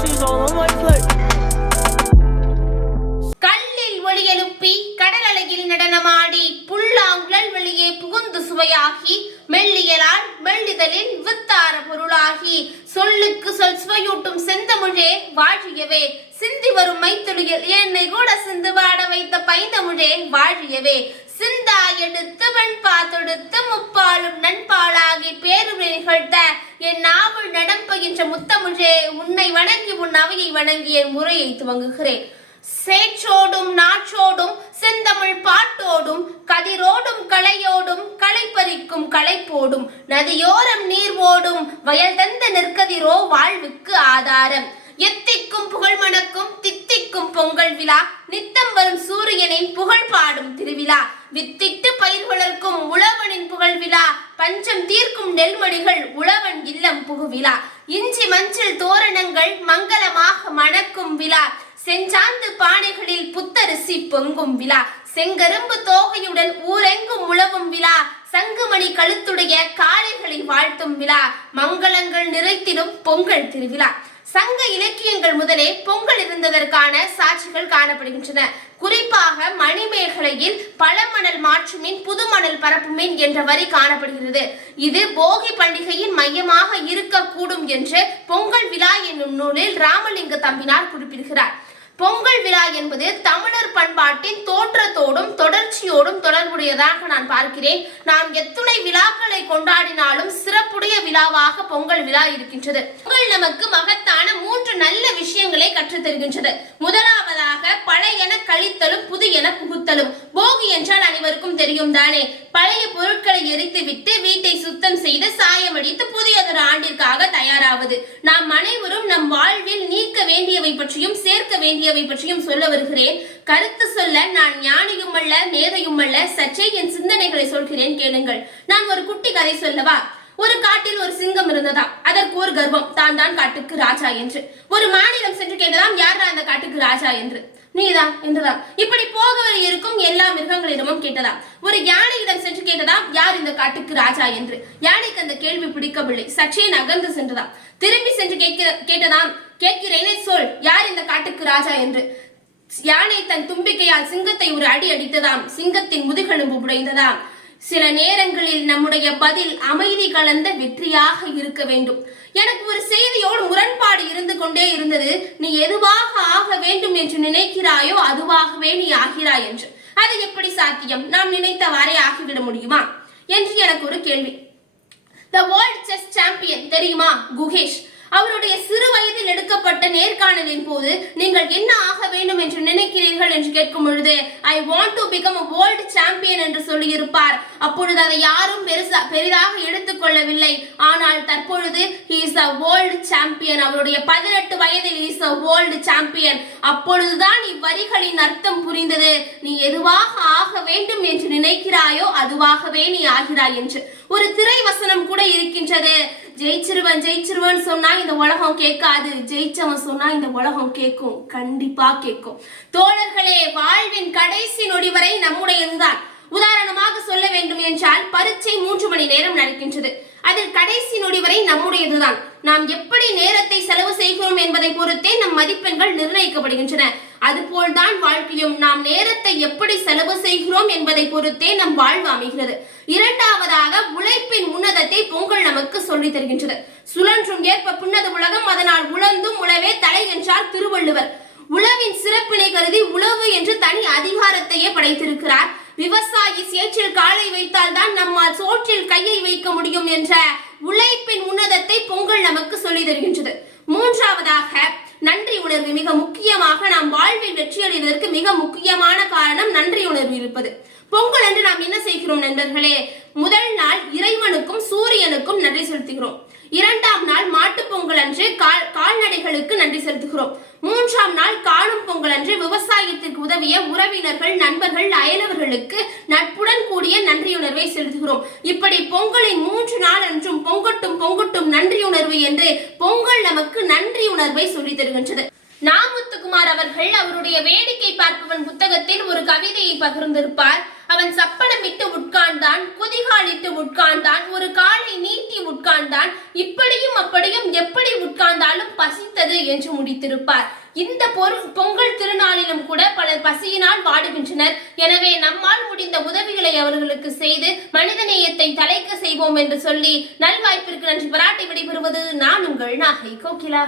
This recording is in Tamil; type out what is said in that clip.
shoes all on my plate. கல்லில் ஒளியெழுப்பி கடலலையில் நடனமாடி புல்லாங்குழல் வெளியே புகுந்து சுவையாகி மெல்லியலால் மெல்லிதலில் வித்தார பொருளாகி. சொல்லுக்கு சொல் சுவையூட்டும் செந்தமிழே வாழியவே. சிந்தி வரும் மைத்துளியில் என்னை கூட சிந்து பாட வைத்த பைந்தமிழே வாழியவே. சிந்தா எடுத்து வெண்பா தொடுத்து முப்பாலும் நண்பாளாகி பேருரை நிகழ்த்த என் நாவல் நடம்புகின்ற முத்தமிழே உன்னை வணங்கி உன் அவையை வணங்கி என் முறையை துவங்குகிறேன். சேற்றோடும் நாற்றோடும் செந்தமிழ் பாட்டோடும் கதிரோடும் களையோடும் களை பறிக்கும் களைப்போடும் நதியோரம் நீர் ஓடும் வயல் தந்த நெற்கதிரோ வாழ்வுக்கு ஆதாரம். எத்திக்கும் புகழ் மணக்கும் தித்திக்கும் பொங்கல் விழா நித்தம் வரும் புகழ் பாடும் திருவிழா. வித்திட்டு பயிர் வளர்க்கும் உழவனின் புகழ் விழா. பஞ்சம் தீர்க்கும் நெல்மணிகள் உழவன் இல்லம் புகுவிழா. இஞ்சி மஞ்சள் தோரணங்கள் மங்களமாக மணக்கும் விழா. செஞ்சாந்து பானைகளில் புத்தரிசி பொங்கும் விழா. செங்கரும்பு தோகையுடன் ஊரெங்கும் உழவும் விழா. சங்குமணி கழுத்துடைய காளைகளை வாழ்த்தும் விழா. மங்களங்கள் நிறைத்திடும் பொங்கல் திருவிழா. சங்க இலக்கியங்கள் முதலே பொங்கல் இருந்ததற்கான சாட்சிகள் காணப்படுகின்றன. குறிப்பாக மணிமேகலையில் பழமணல் மாற்றுமின் புதுமணல் பரப்புமின் என்ற வரி காணப்படுகிறது. இது போகி பண்டிகையின் மையமாக இருக்கக்கூடும் என்று பொங்கல் விழா என்னும் நூலில் ராமலிங்க தம்பினார் குறிப்பிடுகிறார். பொங்கல் விழா என்பது தமிழர் பண்பாட்டின் தோற்றத்தோடும் தொடர்ச்சியோடும் தொடர்புடையதாக நான் பார்க்கிறேன். நாம் எத்துணை விழாக்களை கொண்டாடினாலும் சிறப்புடைய விழாவாக பொங்கல் விழா இருக்கின்றது. பொங்கல் நமக்கு மகத்தான மூன்று நல்ல விஷயங்களை கற்றுத்தருகின்றது முதலாவதாக பழையன கழித்தலும் புதியன புகுத்தலும். போகி என்றால் அனைவருக்கும் தெரியும் தானே. பழைய பொருட்களை எரித்து விட்டு வீட்டை சுத்தம் செய்து சாயம் அடித்து புதியதொரு ஆண்டிற்காக தயாராவது. நாம் அனைவரும் நம் வாழ்வில் நீக்க வேண்டியவை பற்றியும் சேர்க்க வேண்டிய ஆகியவை பற்றியும் சொல்ல வருகிறேன். கருத்து சொல்ல நான் ஞானியும் அல்ல மேதையும் அல்ல. சற்றே என் சிந்தனைகளை சொல்கிறேன் கேளுங்கள். நான் ஒரு குட்டி கதை சொல்லவா? ஒரு காட்டில் ஒரு சிங்கம் இருந்ததா? அதற்கு ஒரு கர்வம். தான் தான் காட்டுக்கு ராஜா என்று. ஒரு மாநிலம் சென்று கேட்டதாம் யாரா அந்த காட்டுக்கு ராஜா என்று? நீதான் என்றதாம். இப்படி போகவர் இருக்கும் எல்லா மிருகங்களிடமும் கேட்டதாம். ஒரு யானையிடம் சென்று கேட்டதாம் யார் இந்த காட்டுக்கு ராஜா என்று? யானைக்கு அந்த கேள்வி பிடிக்கவில்லை. சற்றே நகர்ந்து சென்றதாம். திரும்பி சென்று கேட்க கேட்டதாம். கேட்கிறேனே சொல் யார் இந்த காட்டுக்கு ராஜா என்று? யானை தன் தும்பிக்கையால் சிங்கத்தை ஒரு அடி அடித்ததாம் சிங்கத்தின் முதுகெலும்பு உடைந்ததாம் சில நேரங்களில் நம்முடைய பதில் அமைதி கலந்த வெற்றியாக இருக்க வேண்டும். எனக்கு ஒரு செய்தியோடு முரண்பாடு இருந்து கொண்டே இருந்தது. நீ எதுவாக ஆக வேண்டும் என்று நினைக்கிறாயோ அதுவாகவே நீ ஆகிறாய் என்று. அது எப்படி சாத்தியம்? நாம் நினைத்தவாறே ஆகிவிட முடியுமா? என்று எனக்கு ஒரு கேள்வி. த வேர்ல்ட் செஸ் சாம்பியன் தெரியுமா? குகேஷ். அவருடைய சிறு எடுக்கப்பட்ட நேர்காணலின் போது நீங்கள் என்ன ஆக வேண்டும் என்று நினைக்கிறீர்கள் என்று கேட்கும் பொழுது I want to become a world champion என்று சொல்லியிருப்பார். அப்பொழுது அதை யாரும் பெருசா பெரிதாக எடுத்துக்கொள்ளவில்லை ஆனால் தற்பொழுது இஸ் அ a சாம்பியன் அவருடைய பதினெட்டு வயதில் இஸ் அ வேர்ல்டு சாம்பியன் அப்பொழுதுதான் இவ்வரிகளின் அர்த்தம் புரிந்தது. நீ எதுவாக ஆக வேண்டும் என்று நினைக்கிறாயோ அதுவாகவே நீ ஆகிறாய் என்று. ஒரு திரை வசனம் கூட இருக்கின்றது. ஜெயிச்சிருவன் ஜெயிச்சிருவன் சொன்னா இந்த உலகம் கேட்காது. ஜெயிச்சவன் சொன்னா இந்த உலகம் கேட்கும். கண்டிப்பா கேட்கும். தோழர்களே வாழ்வின் கடைசி நொடி வரை நம்முடையதுதான். உதாரணமாக சொல்ல வேண்டும் என்றால் பரீட்சை மூன்று மணி நேரம் நடக்கின்றது. அதில் கடைசி நொடி வரை நம்முடையதுதான். நாம் எப்படி நேரத்தை செலவு செய்கிறோம் என்பதை பொறுத்தே நம் மதிப்பெண்கள் நிர்ணயிக்கப்படுகின்றன. அதுபோல்தான் வாழ்க்கையும். நாம் நேரத்தை எப்படி செலவு செய்கிறோம் என்பதை பொறுத்தே நம் வாழ்வு அமைகிறது. இரண்டாவதாக உழைப்பின் உன்னதத்தை பொங்கல் நமக்கு சொல்லித் தருகின்றது. சுழன்றும் ஏற்ப புன்னது உலகம் அதனால் உழந்தும் உழவே தலை என்றார் திருவள்ளுவர். உழவின் சிறப்பினை கருதி உழவு என்று தனி அதிகாரத்தையே படைத்திருக்கிறார். விவசாயி சேற்றில் காலை வைத்தால் தான் நம்மால் சோற்றில் கையை வைக்க முடியும் என்ற உழைப்பின் உன்னதத்தை பொங்கல் நமக்கு சொல்லி தருகின்றது. மூன்றாவதாக நன்றி உணர்வு மிக முக்கியமாக நாம் வாழ்வில் வெற்றியடைவதற்கு மிக முக்கியமான காரணம் நன்றி உணர்வு இருப்பது. பொங்கல் என்று நாம் என்ன செய்கிறோம் நண்பர்களே? முதல் நாள் இறைவனுக்கும் சூரியனுக்கும் நன்றி செலுத்துகிறோம். இரண்டாம் நாள் மாட்டு பொங்கல் அன்று கால் கால்நடைகளுக்கு நன்றி செலுத்துகிறோம். மூன்றாம் நாள் காணும் பொங்கல் அன்று விவசாயத்திற்கு உதவிய உறவினர்கள் நண்பர்கள் அயலவர்களுக்கு நட்புடன் கூடிய நன்றியுணர்வை செலுத்துகிறோம். இப்படி பொங்கலின் மூன்று நாள் அன்றும் பொங்கட்டும் பொங்கட்டும் நன்றி உணர்வு என்று பொங்கல் நமக்கு நன்றி உணர்வை சொல்லி தருகின்றது. நாமுத்துக்குமார் அவர்கள் அவருடைய வேடிக்கை பார்ப்பவன் புத்தகத்தில் ஒரு கவிதையை பகிர்ந்திருப்பார். அவன் சப்பனமிட்டு உட்கார்ந்தான் குதிகாலிட்டு உட்கார்ந்தான் ஒரு காலை நீட்டி உட்கார்ந்தான் இப்படியும் அப்படியும் எப்படி உட்கார்ந்தான் உட்கார்ந்தாலும் பசித்தது என்று முடித்திருப்பார். இந்த பொங்கல் திருநாளிலும் கூட பலர் பசியினால் வாடுகின்றனர். எனவே நம்மால் முடிந்த உதவிகளை அவர்களுக்கு செய்து மனிதநேயத்தை தலைக்க செய்வோம் என்று சொல்லி நல்வாய்ப்பிற்கு நன்றி பாராட்டி விடைபெறுவது நான் உங்கள் நாகை கோகிலா.